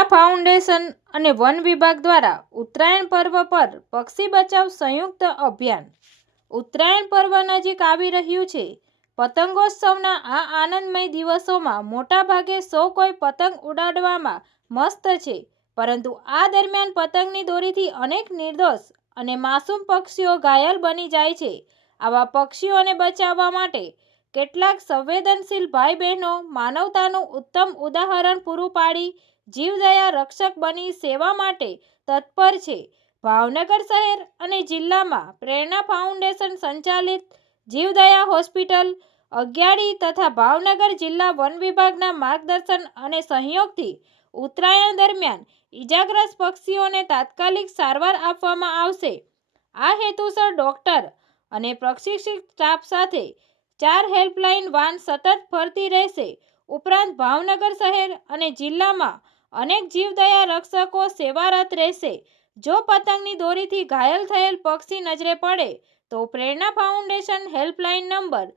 પ્રેરણા ફાઉન્ડેશન અને વન વિભાગ દ્વારા ઉત્તરાયણ પર્વ પર પક્ષી બચાવ સંયુક્ત અભિયાન. ઉત્તરાયણ પર્વ નજીક આવી રહ્યું છે. પતંગોત્સવના આ આનંદમય દિવસોમાં મોટાભાગે સૌ કોઈ પતંગ ઉડાડવામાં મસ્ત છે, પરંતુ આ દરમિયાન પતંગની દોરીથી અનેક નિર્દોષ અને માસૂમ પક્ષીઓ ઘાયલ બની જાય છે. આવા પક્ષીઓને બચાવવા માટે કેટલાક સંવેદનશીલ ભાઈ બહેનો માનવતાનું ઉત્તમ ઉદાહરણ પૂરું પાડી જીવદયા રક્ષક બની સેવા માટે તત્પર છે. ભાવનગર શહેર અને જિલ્લામાં પ્રેરણા ફાઉન્ડેશન સંચાલિત જીવદયા હોસ્પિટલ, અગિયાળી તથા ભાવનગર જિલ્લા વન વિભાગના માર્ગદર્શન અને સહયોગથી ઉત્તરાયણ દરમિયાન ઈજાગ્રસ્ત પક્ષીઓને તાત્કાલિક સારવાર આપવામાં આવશે. આ હેતુસર ડોક્ટર અને પ્રશિક્ષિત સ્ટાફ સાથે 4 હેલ્પલાઇન વાન સતત ફરતી રહેશે. ઉપરાંત ભાવનગર શહેર અને જિલ્લામાં અનેક જીવદયા રક્ષકો સેવારત રહેશે. જો પતંગની દોરીથી ઘાયલ થયેલ પક્ષી નજરે પડે તો પ્રેરણા ફાઉન્ડેશન હેલ્પલાઇન નંબર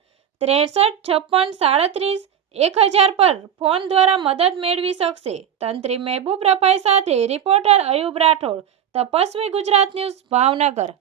6356371000 પર ફોન દ્વારા મદદ મેળવી શકશે. તંત્રી મહેબૂબ રફાઈ સાથે રિપોર્ટર અયુબ રાઠોડ, તપસ્વી ગુજરાત ન્યૂઝ, ભાવનગર.